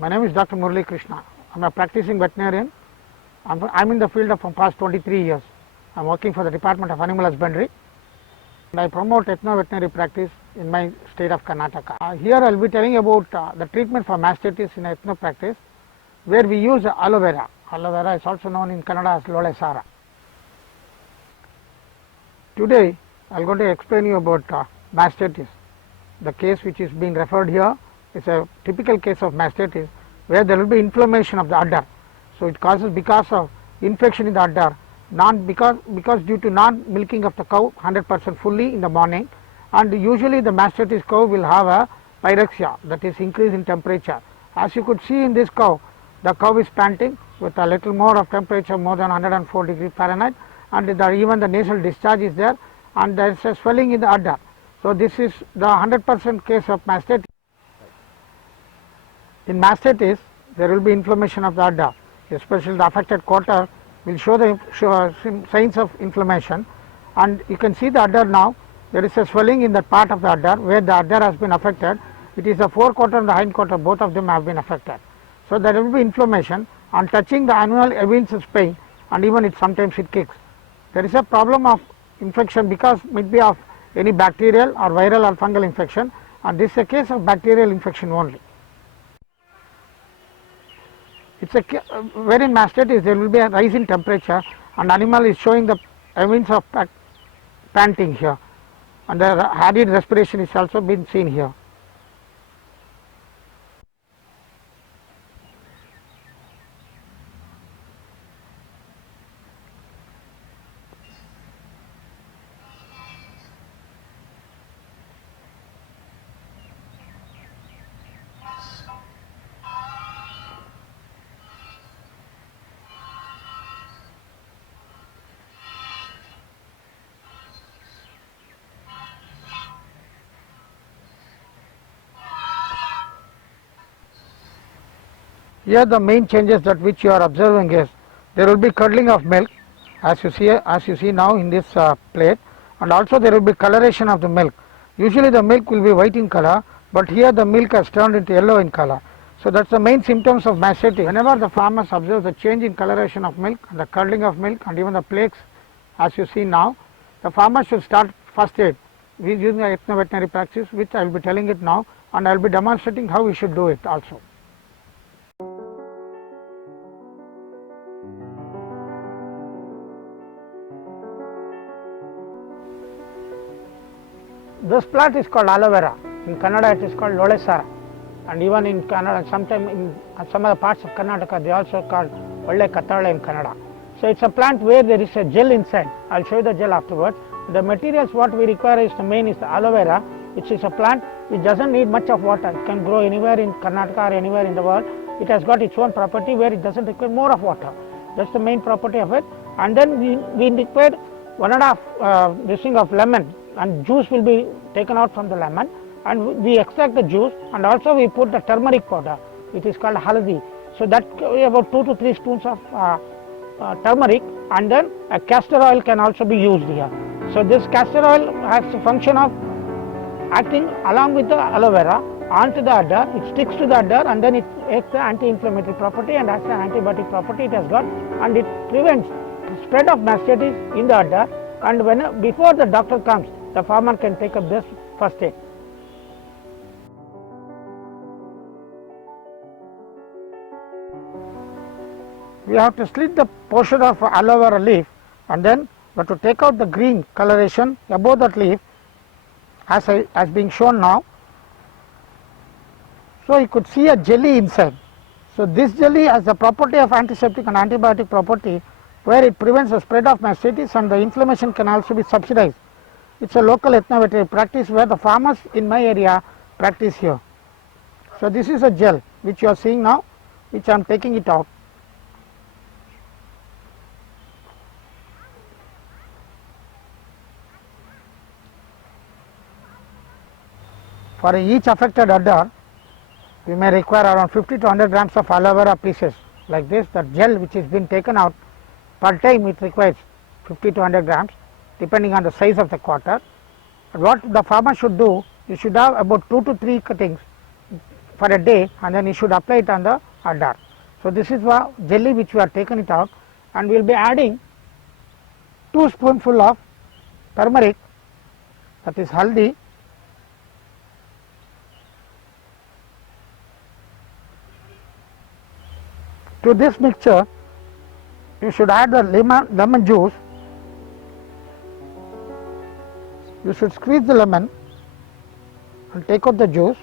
My name is Dr. Murali Krishna. I am a practicing veterinarian. I am in the field from past 23 years. I am working for the Department of Animal Husbandry and I promote ethno-veterinary practice in my state of Karnataka. Here I will be telling about the treatment for mastitis in ethno practice, where we use aloe vera. Aloe vera is also known in Kannada as Lole Sara. Today I am going to explain you about mastitis. The case which is being referred here is a typical case of mastitis where there will be inflammation of the udder. So it causes because of infection in the udder, because due to non milking of the cow 100% fully in the morning, and usually the mastitis cow will have a pyrexia, that is increase in temperature. As you could see in this cow, the cow is panting with a little more of temperature, more than 104 degree Fahrenheit, and even the nasal discharge is there, and there is a swelling in the udder. So this is the 100% case of mastitis. In mastitis, there will be inflammation of the udder, especially the affected quarter will show the signs of inflammation, and you can see the udder now. There is a swelling in that part of the udder where the udder has been affected. It is the forequarter and the hindquarter, both of them have been affected. So there will be inflammation, and touching the animal evinces pain, and even sometimes it kicks. There is a problem of infection because it be of any bacterial or viral or fungal infection, and this is a case of bacterial infection only. It's a wherein mastitis there will be a rise in temperature and animal is showing the evidence of panting here, and the hurried respiration is also been seen here. Here the main changes that which you are observing is there will be curdling of milk as you see now in this plate, and also there will be coloration of the milk. Usually the milk will be white in color, but here the milk has turned into yellow in color. So that's the main symptoms of mastitis. Whenever the farmers observe the change in coloration of milk, the curdling of milk, and even the flakes as you see now, the farmer should start first aid using the ethno-veterinary practice, which I will be telling it now, and I will be demonstrating how we should do it also. This plant is called aloe vera. In Kannada it is called Lole Sara, and even in Kannada, sometime in some other parts of Karnataka they also called Olle Kattale in Kannada. So it's a plant where there is a gel inside. I'll show you the gel afterwards. The materials what we require is the main is the aloe vera, which is a plant which doesn't need much of water. It can grow anywhere in Karnataka or anywhere in the world. It has got its own property where it doesn't require more of water. That's the main property of it. And then we require 1.5 this thing of lemon, and juice will be taken out from the lemon, and we extract the juice, and also we put the turmeric powder, it is called haldi. So that about 2 to 3 spoons of turmeric, and then a castor oil can also be used here. So this castor oil has the function of acting along with the aloe vera onto the udder. It sticks to the udder, and then it has the anti-inflammatory property and has the antibiotic property it has got, and it prevents spread of mastitis in the udder. And before the doctor comes, the farmer can take up this first aid. We have to slit the portion of aloe vera leaf, and then we have to take out the green coloration above that leaf as being shown now. So you could see a jelly inside. So this jelly has the property of antiseptic and antibiotic property, where it prevents the spread of mastitis, and the inflammation can also be subsidized. It's a local ethno-veterinary practice where the farmers in my area practice here. So this is a gel which you are seeing now, which I am taking it out. For each affected udder, we may require around 50 to 100 grams of aloe vera pieces like this. The gel which is been taken out, per time it requires 50 to 100 grams depending on the size of the quarter. What the farmer should do, you should have about 2 to 3 cuttings for a day, and then you should apply it on the udder. So this is the jelly which we are taken it out, and we will be adding 2 spoonful of turmeric, that is haldi, to this mixture. You should add the lemon juice. You should squeeze the lemon and take out the juice.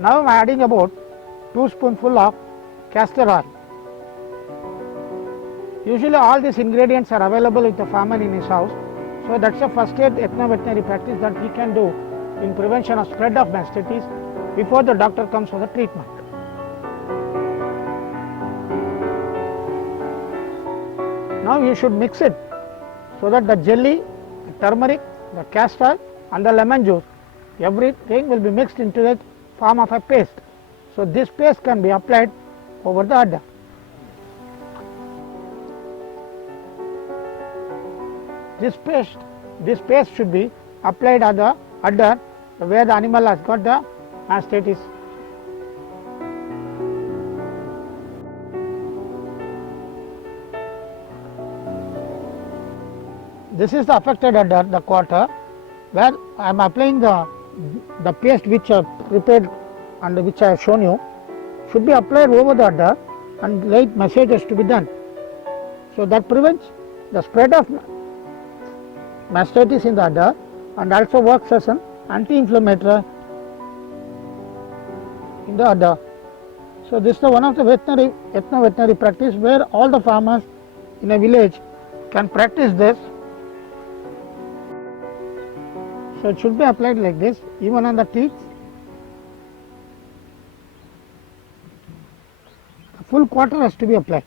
Now I am adding about 2 spoonful of castor oil. Usually all these ingredients are available with the farmer in his house. So that's the first aid ethno-veterinary practice that he can do in prevention of spread of mastitis before the doctor comes for the treatment. Now you should mix it so that the jelly, the turmeric, the castor oil and the lemon juice, everything will be mixed into the form of a paste. So this paste can be applied over the udder. This paste should be applied at the udder where the animal has got the mastitis. This is the affected udder, the quarter, where I am applying the paste which I prepared and which I have shown you, should be applied over the udder and light massages to be done. So that prevents the spread of mastitis in the udder and also works as an anti-inflammatory in the udder. So this is one of the ethno-veterinary practice where all the farmers in a village can practice this. So it should be applied like this, even on the teeth. A full quarter has to be applied.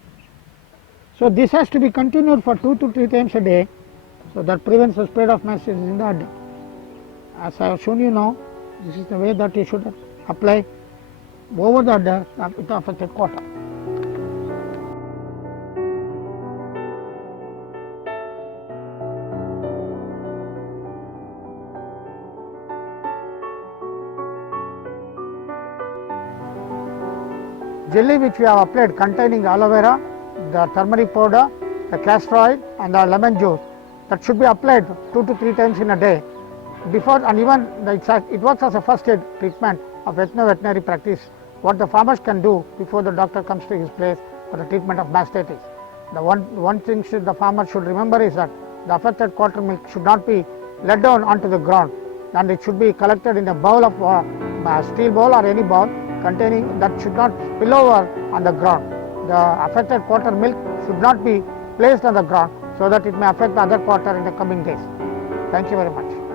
So this has to be continued for 2 to 3 times a day. So that prevents the spread of mastitis in the udder. As I have shown you now, this is the way that you should apply over the udder with the affected quarter. Jelly which we have applied containing the aloe vera, the turmeric powder, the castor oil and the lemon juice, that should be applied 2 to 3 times in a day before, and even it works as a first aid treatment of ethno-veterinary practice, what the farmers can do before the doctor comes to his place for the treatment of mastitis. The one thing the farmer should remember is that the affected quarter milk should not be let down onto the ground, and it should be collected in a bowl of steel bowl or any bowl containing, that should not spill over on the ground. The affected quarter milk should not be placed on the ground so that it may affect the other quarter in the coming days. Thank you very much.